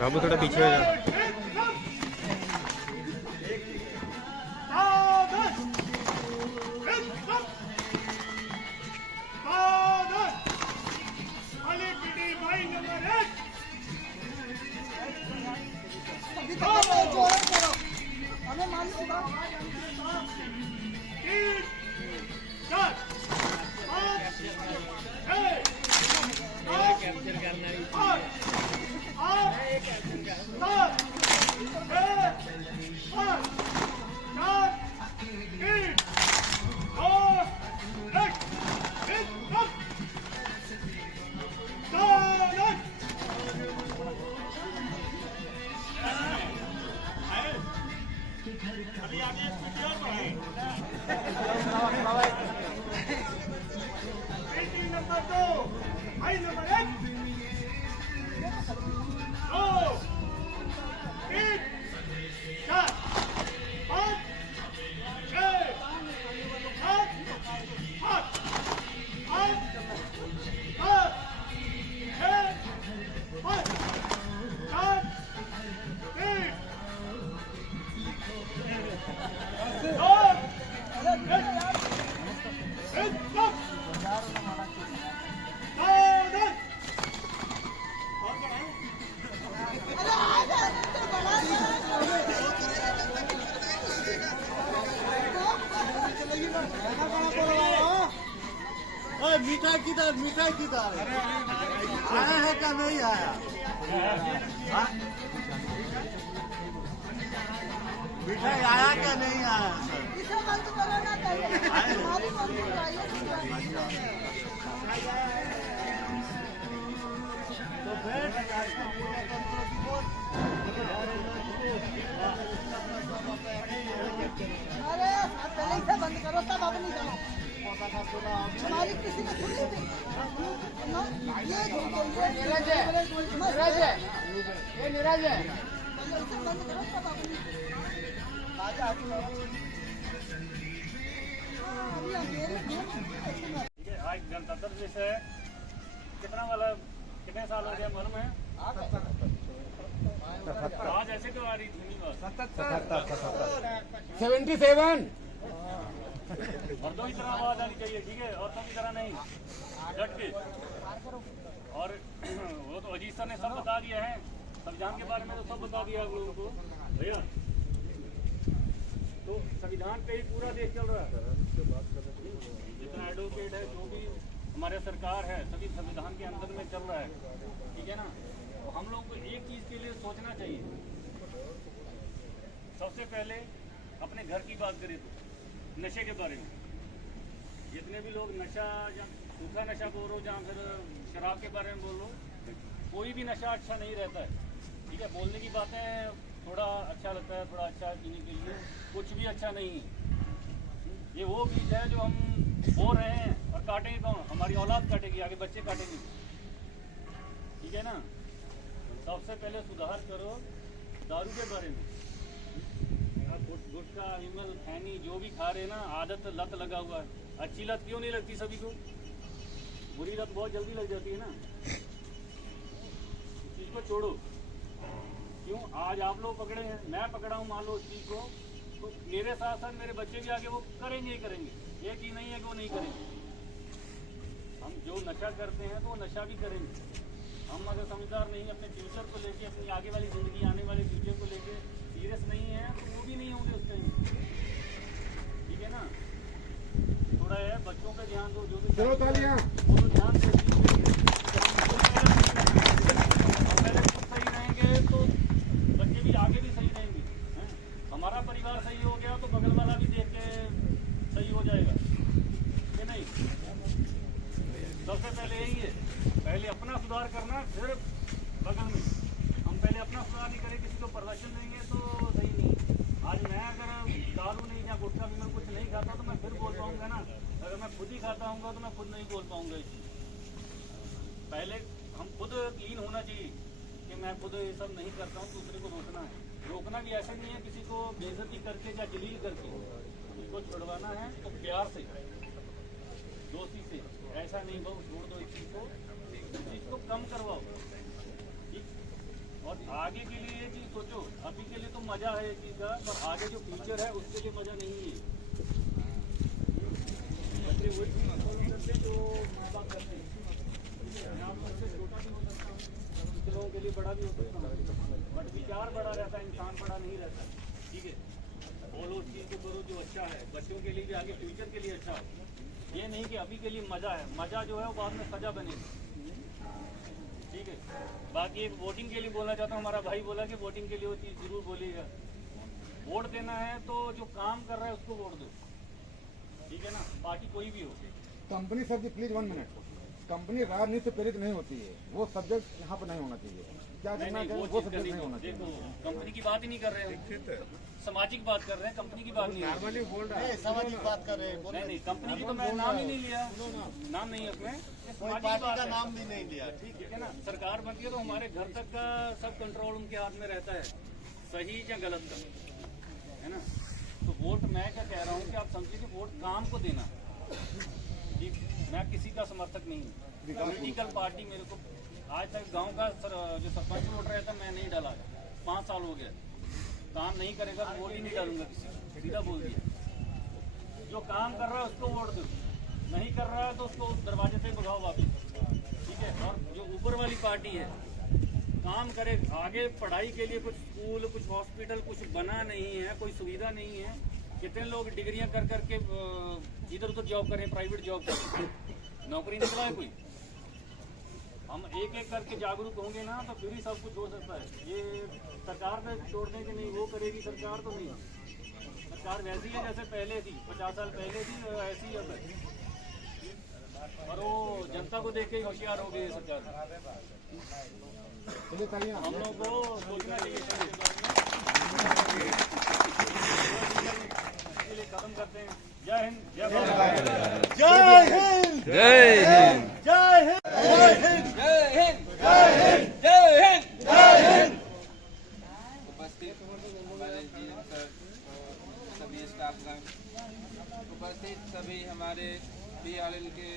बाबू थोड़ा पीछे हो जा। मिठाई की दाल आया है क्या नहीं आया? मिठाई आया क्या नहीं आया? इसे बंद करो ना, तो फिर अरे पहले इसे बंद करो तब अब नहीं जाओ। हमारी किसी ने सुनी थी ना? ये नीरज है, ये नीरज है। इसे बंद करो तब अब नहीं आज गणतंत्र दिवस है, कितने साल हो गए मालूम है? आज ऐसे क्यों आ रही धुनी बस? 77। मर्दों की तरह आवाज आनी चाहिए, ठीक है, औरतों की तरह नहीं, डट के। और वो तो अजीत सर ने सब बता दिया है, संविधान के बारे में तो सब बता दिया आप लोगों को भैया। तो संविधान पे ही पूरा देश चल रहा है, जितना एडवोकेट है, जो भी हमारे सरकार है, सभी संविधान के अंदर में चल रहा है, ठीक है ना। तो हम लोग को एक चीज के लिए सोचना चाहिए। सबसे पहले अपने घर की बात करें तो नशे के बारे में, जितने भी लोग नशा, सूखा नशा बोलो या फिर शराब के बारे में बोलो, कोई भी नशा अच्छा नहीं रहता है, ठीक है। बोलने की बातें थोड़ा अच्छा लगता है, थोड़ा अच्छा पीने के लिए, कुछ भी अच्छा नहीं है। ये वो बीज है जो हम बो रहे हैं, और काटेंगे कौन? हमारी औलाद काटेगी, आगे बच्चे काटेंगे, ठीक है ना। सबसे पहले सुधार करो दारू के बारे में। गुटखा, विमल, खैनी जो भी खा रहे ना, आदत लत लगा हुआ है। अच्छी लत क्यों नहीं लगती सभी को? बुरी लत बहुत जल्दी लग जाती है ना। इस चीज को छोड़ो। क्यों आज आप लोग पकड़े हैं, मैं पकड़ा हूँ, मान लो उस चीज को, तो मेरे साथ साथ मेरे बच्चे भी आगे वो करेंगे ही करेंगे। ये चीज नहीं है कि वो नहीं करेंगे। हम जो नशा करते हैं तो वो नशा भी करेंगे। हम अगर समझदार नहीं, अपने फ्यूचर को लेके, अपनी आगे वाली जिंदगी, आने वाले फ्यूचर को लेके सीरियस नहीं है, तो वो भी नहीं होंगे उस टाइम, ठीक है ना। थोड़ा है बच्चों पे ध्यान दो, जो भी वो तो ध्यान दे दीजिए। पहले खुद सही रहेंगे तो बच्चे भी आगे भी सही रहेंगे। हमारा परिवार सही हो गया तो बगल वाला भी देख के सही हो जाएगा, कि नहीं। सबसे पहले यही है, पहले अपना सुधार करना, फिर बगल में। हम पहले अपना सुधार नहीं करें, किसी को प्रदर्शन देंगे तो सही नहीं। आज मैं अगर दारू नहीं या गुटखा भी मैं कुछ नहीं खाता तो मैं फिर बोल पाऊंगा ना। अगर मैं खुद ही खाता हूँ तो मैं खुद नहीं बोल पाऊंगा। पहले हम खुद क्लीन होना चाहिए कि मैं खुद ये सब नहीं करता हूँ, दूसरे को रोकना है। रोकना भी ऐसे नहीं है किसी को बेइज्जती करके या जलील करके, इसको छुड़वाना है तो प्यार से, दोस्ती से। ऐसा नहीं, बहुत छोड़ दो इस चीज को कम करवाओ। और आगे के लिए ये चीज सोचो, अभी के लिए तो मजा है ये चीज का, पर आगे जो फ्यूचर है उसके लिए मजा नहीं है। जो माँ बाप करते हैं, मैं आप सबसे छोटा भी हो सकता हूँ, कुछ लोगों के लिए बड़ा भी हो सकता हूँ, बट विचार बड़ा रहता है, इंसान बड़ा नहीं रहता। ठीक है, बोलो उस चीज़ को करो जो अच्छा है, बच्चों के लिए भी, आगे फ्यूचर के लिए अच्छा है। ये नहीं कि अभी के लिए मजा है, मजा जो है वो बाद में सजा बनेगी। ठीक है, बाकी एक वोटिंग के लिए बोलना चाहता हूँ, हमारा भाई बोला कि वोटिंग के लिए वो चीज़ जरूर बोलिएगा। वोट देना है तो जो काम कर रहा है उसको वोट दो, ठीक है ना, पार्टी कोई भी हो। Company sir ji please 1 minute, company राजनीति से प्रेरित नहीं होती है, वो सब्जेक्ट यहाँ पर नहीं होना चाहिए। क्या नहीं करना नहीं, चाहिए वो वो चीज़ सब्जेक्ट करनी नहीं होना देखो, चाहिए। कंपनी की बात ही नहीं कर रहे हैं, सामाजिक बात कर रहे हैं, कंपनी की बात नहीं है। सामाजिक बात कर रहे हैं, नहीं नहीं, कंपनी की तो मैं नाम ही नहीं लिया, नाम नहीं है उसमें, कोई पार्टी का नाम भी नहीं लिया। ठीक है ना। सरकार बनती है तो हमारे घर तक का सब कंट्रोल उनके हाथ में रहता है, सही या गलत का, है ना। तो वोट मैं क्या कह रहा हूँ कि आप समझिए कि वोट काम को देना। ठीक, मैं किसी का समर्थक नहीं हूँ, पॉलिटिकल पार्टी मेरे को आज तक गांव का जो सरपंच वोट रहा था मैं नहीं डाला, 5 साल हो गया। काम नहीं करेगा तो वोट ही नहीं डालूंगा किसी को, सीधा बोल दिया। जो काम कर रहा है उसको वोट दो, नहीं कर रहा है तो उसको दरवाजे से भगाओ वापस। ठीक है, और जो ऊपर वाली पार्टी है काम करे, आगे पढ़ाई के लिए कुछ स्कूल, कुछ हॉस्पिटल कुछ बना नहीं है, कोई सुविधा नहीं है। कितने लोग डिग्रियां कर करके इधर उधर जॉब करें, प्राइवेट जॉब करें, नौकरी निकला है कोई। हम एक एक करके जागरूक होंगे ना तो फिर ही सब कुछ हो सकता है। ये सरकार पे छोड़ दें कि नहीं वो करेगी सरकार, तो नहीं। सरकार वैसी है जैसे पहले थी, 50 साल पहले थी, ऐसी ही अब है। और वो जनता को देख के ही होशियार हो गई सरकार। चलिए कहिए ना। हम लोग को सोचना चाहिए इसके बारे में। इसलिए खत्म करते हैं। जय हिंद, जय भारत। जय हिंद, जय हिंद, जय हिंद, जय हिंद, जय हिंद, जय हिंद, जय हिंद, जय हिंद। उपस्थित हमारे GM सर, सभी स्टाफगण, उपस्थित सभी हमारे PRL के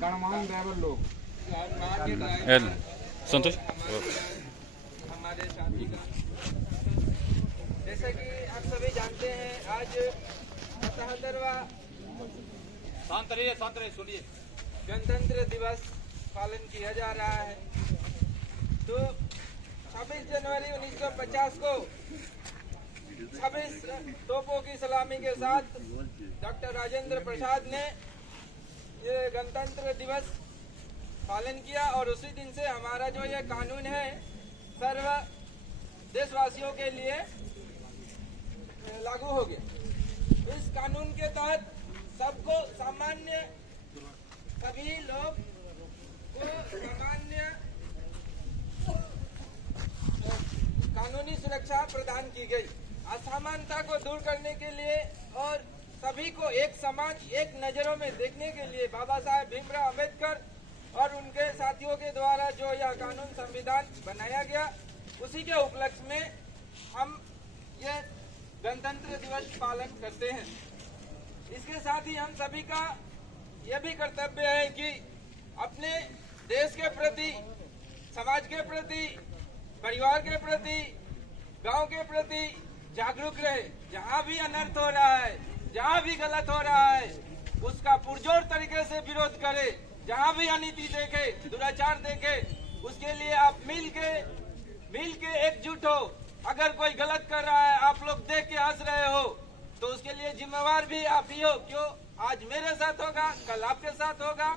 गणमान्य ड्राइवर लोग, मार्केट ड्राइवर, संतोष, हमारे साथी का, जैसा कि आप सभी जानते हैं आज 77वां शांत रहिए सुनिए। गणतंत्र दिवस पालन किया जा रहा है। तो 26 जनवरी 1950 को 26 तोपों की सलामी के साथ डॉक्टर राजेंद्र प्रसाद ने ये गणतंत्र दिवस पालन किया और उसी दिन से हमारा जो ये कानून है सर्व देशवासियों के लिए लागू हो गया। इस कानून के तहत सबको सामान्य, सभी लोग को सामान्य कानूनी सुरक्षा प्रदान की गई। असमानता को दूर करने के लिए और सभी को एक समान, एक नजरों में देखने के लिए बाबा साहेब भीमराव अम्बेडकर और उनके साथियों के द्वारा जो यह कानून संविधान बनाया गया, उसी के उपलक्ष्य में हम ये गणतंत्र दिवस पालन करते हैं। इसके साथ ही हम सभी का यह भी कर्तव्य है कि अपने देश के प्रति, समाज के प्रति, परिवार के प्रति, गांव के प्रति जागरूक रहे। जहां भी अनर्थ हो रहा है, जहां भी गलत हो रहा है, उसका पुरजोर तरीके से विरोध करे। जहां भी अनीति देखे, दुराचार देखे, उसके लिए आप मिल के एकजुट हो। अगर कोई गलत कर रहा है, आप लोग देख के हंस रहे हो, तो उसके लिए जिम्मेवार भी आप ही हो। क्यों? आज मेरे साथ होगा, कल आपके साथ होगा।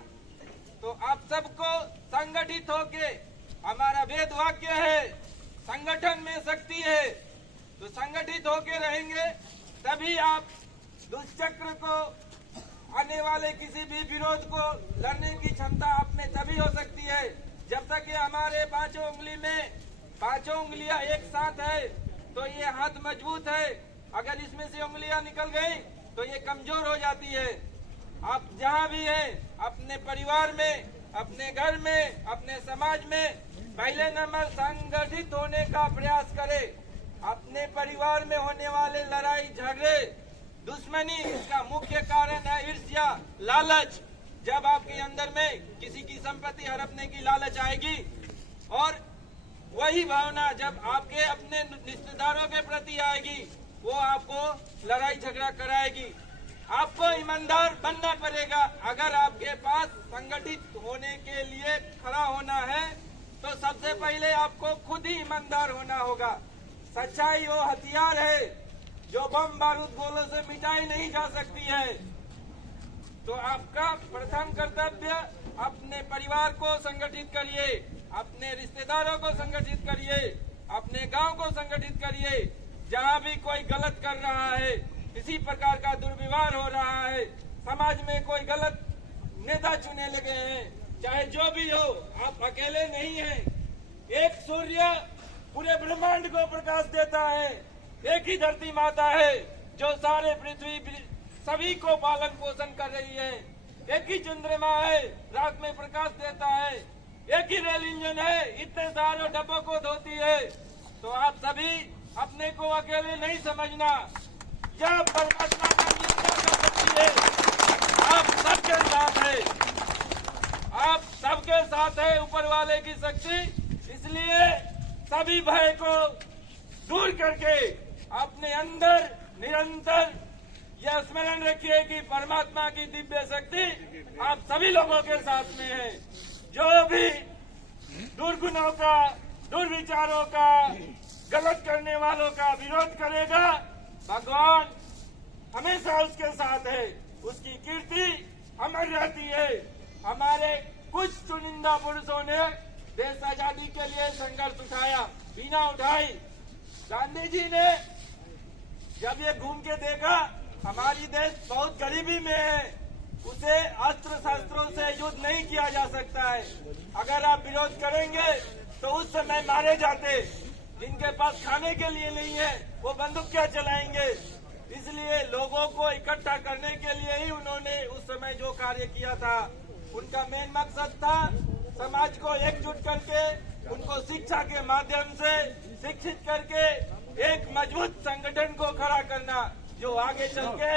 तो आप सबको संगठित होके, हमारा वेद वाक्य है संगठन में शक्ति है, तो संगठित होके रहेंगे तभी आप दुष्चक्र को, आने वाले किसी भी विरोध को लड़ने की क्षमता आप में तभी हो सकती है जब तक ये हमारे पांचों उंगली में पांचों उंगलियां एक साथ है तो ये हाथ मजबूत है। अगर इसमें से उंगलियां निकल गई तो ये कमजोर हो जाती है। आप जहां भी हैं, अपने परिवार में, अपने घर में, अपने समाज में पहले नंबर संगठित होने का प्रयास करें। अपने परिवार में होने वाले लड़ाई झगड़े, दुश्मनी, इसका मुख्य कारण है ईर्ष्या, लालच। जब आपके अंदर में किसी की संपत्ति हड़पने की लालच आएगी और वही भावना जब आपके अपने रिश्तेदारों के प्रति आएगी, वो आपको लड़ाई झगड़ा कराएगी। आपको ईमानदार बनना पड़ेगा। अगर आपके पास संगठित होने के लिए खड़ा होना है तो सबसे पहले आपको खुद ही ईमानदार होना होगा। सच्चाई वो हथियार है जो बम बारूद गोलों से मिटाई नहीं जा सकती है। तो आपका प्रथम कर्तव्य अपने परिवार को संगठित करिए, अपने रिश्तेदारों को संगठित करिए, अपने गांव को संगठित करिए। जहां भी कोई गलत कर रहा है, किसी प्रकार का दुर्व्यवहार हो रहा है, समाज में कोई गलत नेता चुने लगे हैं, चाहे जो भी हो, आप अकेले नहीं हैं। एक सूर्य पूरे ब्रह्मांड को प्रकाश देता है, एक ही धरती माता है जो सारे पृथ्वी सभी को पालन पोषण कर रही है, एक ही चंद्रमा है रात में प्रकाश देता है, एक ही रेल इंजन है इतने सारे डब्बों को धोती है। तो आप सभी अपने को अकेले नहीं समझना। जब परमात्मा का निंदा कर सकती है, आप सबके साथ है, आप सबके साथ है ऊपर वाले की शक्ति। इसलिए सभी भय को दूर करके अपने अंदर निरंतर यह स्मरण रखिए कि परमात्मा की दिव्य शक्ति आप सभी लोगों के साथ में है। जो भी दुर्गुणों का, दुर्विचारों का, गलत करने वालों का विरोध करेगा, भगवान हमेशा उसके साथ है, उसकी कीर्ति अमर रहती है। हमारे कुछ चुनिंदा पुरुषों ने देश आजादी के लिए संघर्ष उठाया, बीना उठाई। गांधी जी ने जब ये घूम के देखा हमारी देश बहुत गरीबी में है, उसे अस्त्र शस्त्रों से युद्ध नहीं किया जा सकता है। अगर आप विरोध करेंगे तो उस समय मारे जाते। जिनके पास खाने के लिए नहीं है वो बंदूक क्या चलाएंगे। इसलिए लोगों को इकट्ठा करने के लिए ही उन्होंने उस समय जो कार्य किया था, उनका मेन मकसद था समाज को एकजुट करके, उनको शिक्षा के माध्यम से शिक्षित करके एक मजबूत संगठन को खड़ा करना जो आगे चल के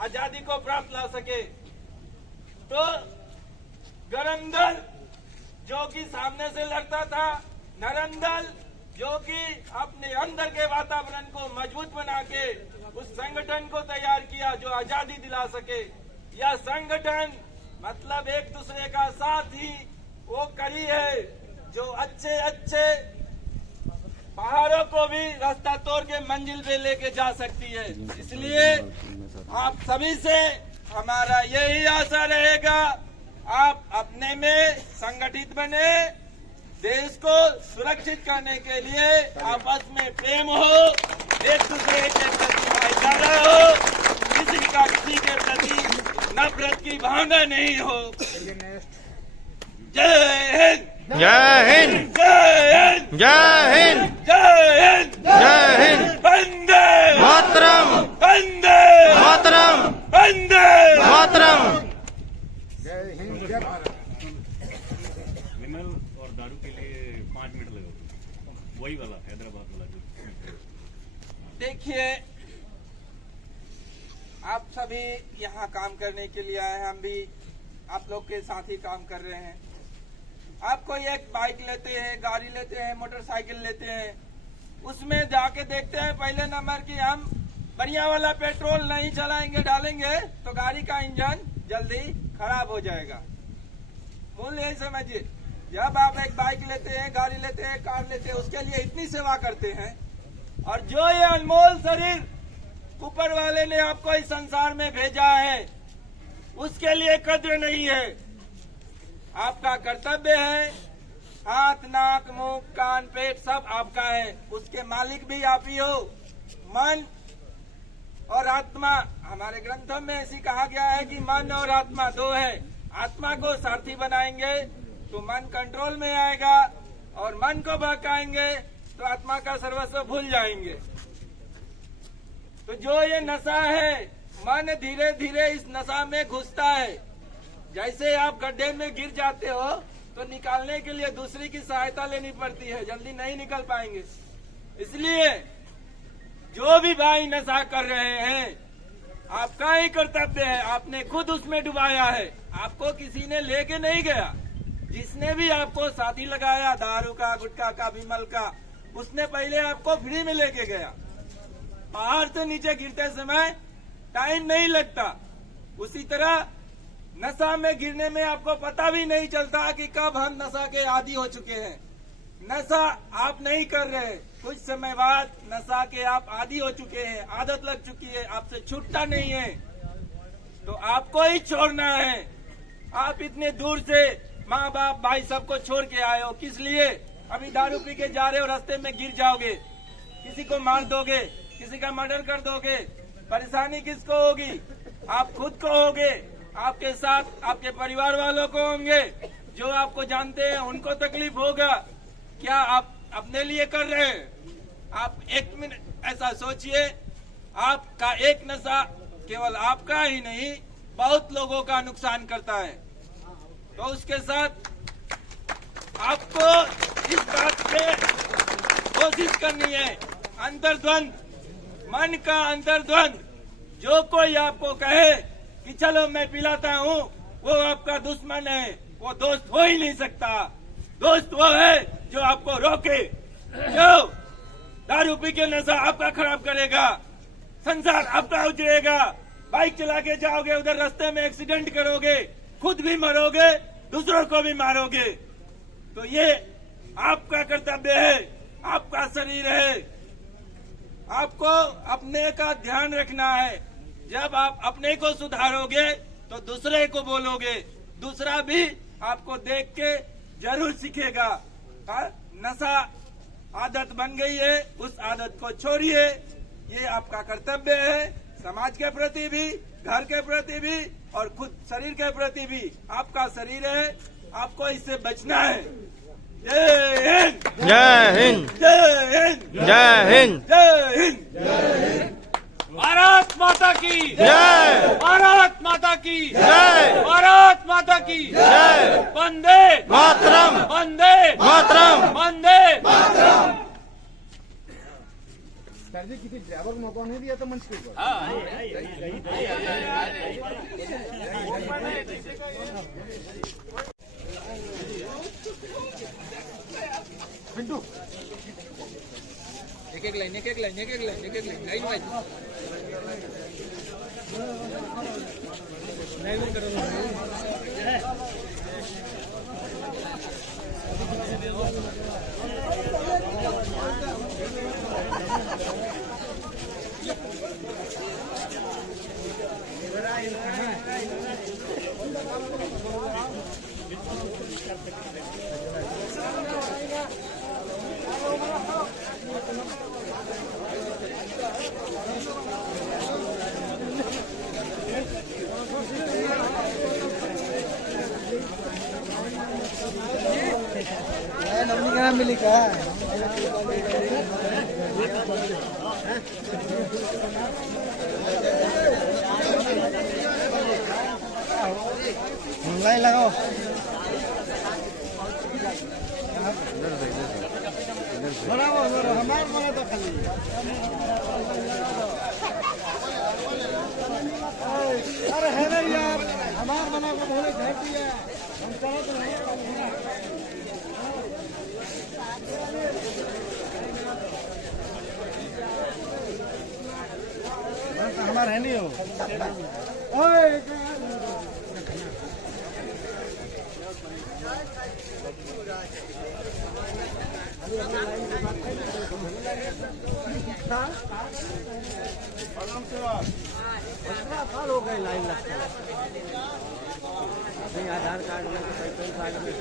आजादी को प्राप्त ला सके। तो गरंदल जो कि सामने से लड़ता था, नरंदल जो कि अपने अंदर के वातावरण को मजबूत बना के उस संगठन को तैयार किया जो आजादी दिला सके। यह संगठन मतलब एक दूसरे का साथ ही वो कड़ी है जो अच्छे अच्छे पहाड़ों को भी रास्ता तोड़ के मंजिल पे लेके जा सकती है। इसलिए आप सभी से हमारा यही आशा रहेगा, आप अपने में संगठित बने, देश को सुरक्षित करने के लिए आपस में प्रेम हो, एक दूसरे के प्रति भाईचारा हो, किसी का किसी के प्रति नफरत की भावना नहीं हो। जय हिंद, जय हिंद, जय हिंद, जय हिंद, जय हिंद, जय हिंद। वंदे मातरम, वंदे मातरम, वंदे मातरम। जय हिंद, जय भारत। विमल और दारू के लिए 5 मिनट लगे, वही वाला हैदराबाद वाला जो। देखिए, आप सभी यहाँ काम करने के लिए आए हैं, हम भी आप लोग के साथ ही काम कर रहे हैं। आप कोई एक बाइक लेते हैं, गाड़ी लेते हैं, मोटरसाइकिल लेते हैं, उसमें जाके देखते हैं पहले नंबर की हम बढ़िया वाला पेट्रोल नहीं चलाएंगे, डालेंगे तो गाड़ी का इंजन जल्दी खराब हो जाएगा। मूल्य यही समझिए, जब आप एक बाइक लेते हैं, गाड़ी लेते हैं, कार लेते हैं, उसके लिए इतनी सेवा करते हैं, और जो ये अनमोल शरीर ऊपर वाले ने आपको इस संसार में भेजा है उसके लिए कद्र नहीं है। आपका कर्तव्य है, हाथ, नाक, मुंह, कान, पेट सब आपका है, उसके मालिक भी आप ही हो। मन और आत्मा, हमारे ग्रंथों में ऐसी कहा गया है कि मन और आत्मा दो है। आत्मा को सारथी बनाएंगे तो मन कंट्रोल में आएगा, और मन को बहकाएंगे तो आत्मा का सर्वस्व भूल जाएंगे। तो जो ये नशा है, मन धीरे धीरे इस नशा में घुसता है। जैसे आप गड्ढे में गिर जाते हो तो निकालने के लिए दूसरी की सहायता लेनी पड़ती है, जल्दी नहीं निकल पाएंगे। इसलिए जो भी भाई नशा कर रहे हैं, आपका ही कर्तव्य है, आपने खुद उसमें डुबाया है, आपको किसी ने लेके नहीं गया। जिसने भी आपको साथी लगाया दारू का, गुटखा का, विमल का, उसने पहले आपको फ्री में लेके गया। पहाड़ से नीचे गिरते समय टाइम नहीं लगता, उसी तरह नशा में गिरने में आपको पता भी नहीं चलता कि कब हम नशा के आदी हो चुके हैं। नशा आप नहीं कर रहे, कुछ समय बाद नशा के आप आदी हो चुके हैं, आदत लग चुकी है, आपसे छूटता नहीं है, तो आपको ही छोड़ना है। आप इतने दूर से माँ बाप भाई सबको छोड़ के आए हो, किस लिए? अभी दारू पी के जा रहे हो, रास्ते में गिर जाओगे, किसी को मार दोगे, किसी का मर्डर कर दोगे, परेशानी किसको होगी? आप खुद को होगे, आपके साथ आपके परिवार वालों को होंगे, जो आपको जानते हैं उनको तकलीफ होगा। क्या आप अपने लिए कर रहे हैं? आप एक मिनट ऐसा सोचिए, आपका एक नशा केवल आपका ही नहीं बहुत लोगों का नुकसान करता है, तो उसके साथ आपको इस बात पे कोशिश करनी है। अंतर्द्वंद, मन का अंतर्द्वंद, जो कोई आपको कहे कि चलो मैं पिलाता हूँ, वो आपका दुश्मन है, वो दोस्त हो ही नहीं सकता। दोस्त वो है जो आपको रोके, जो दारू पी के नशा आपका खराब करेगा, संसार आपका उजड़ेगा, बाइक चला के जाओगे, उधर रास्ते में एक्सीडेंट करोगे, खुद भी मरोगे, दूसरों को भी मारोगे। तो ये आपका कर्तव्य है, आपका शरीर है, आपको अपने का ध्यान रखना है। जब आप अपने को सुधारोगे तो दूसरे को बोलोगे, दूसरा भी आपको देख के जरूर सीखेगा। नशा आदत बन गई है, उस आदत को छोड़िए, ये आपका कर्तव्य है, समाज के प्रति भी, घर के प्रति भी और खुद शरीर के प्रति भी। आपका शरीर है, आपको इससे बचना है। जय हिंद, जय हिंद, जय हिंद, जय हिंद, जय हिंद। भारत माता की जय, भारत माता की जय, भारत माता की जय, वंदे मातरम, वंदे मातरम, वंदे। सर जी किसी ड्राइवर को मौका नहीं दिया था मंच के ऊपर? पिंटू एक लाइन लाइन वाइज मिली का लाइन लगाओ। हमारे मना तो खाली अरे है ना यार, हमारे मना को बोले भेज दिया, हम चलो तो नहीं हमारा है नहीं हो। साल हो गए लाइन लगता है, आधार कार्ड में पैन कार्ड में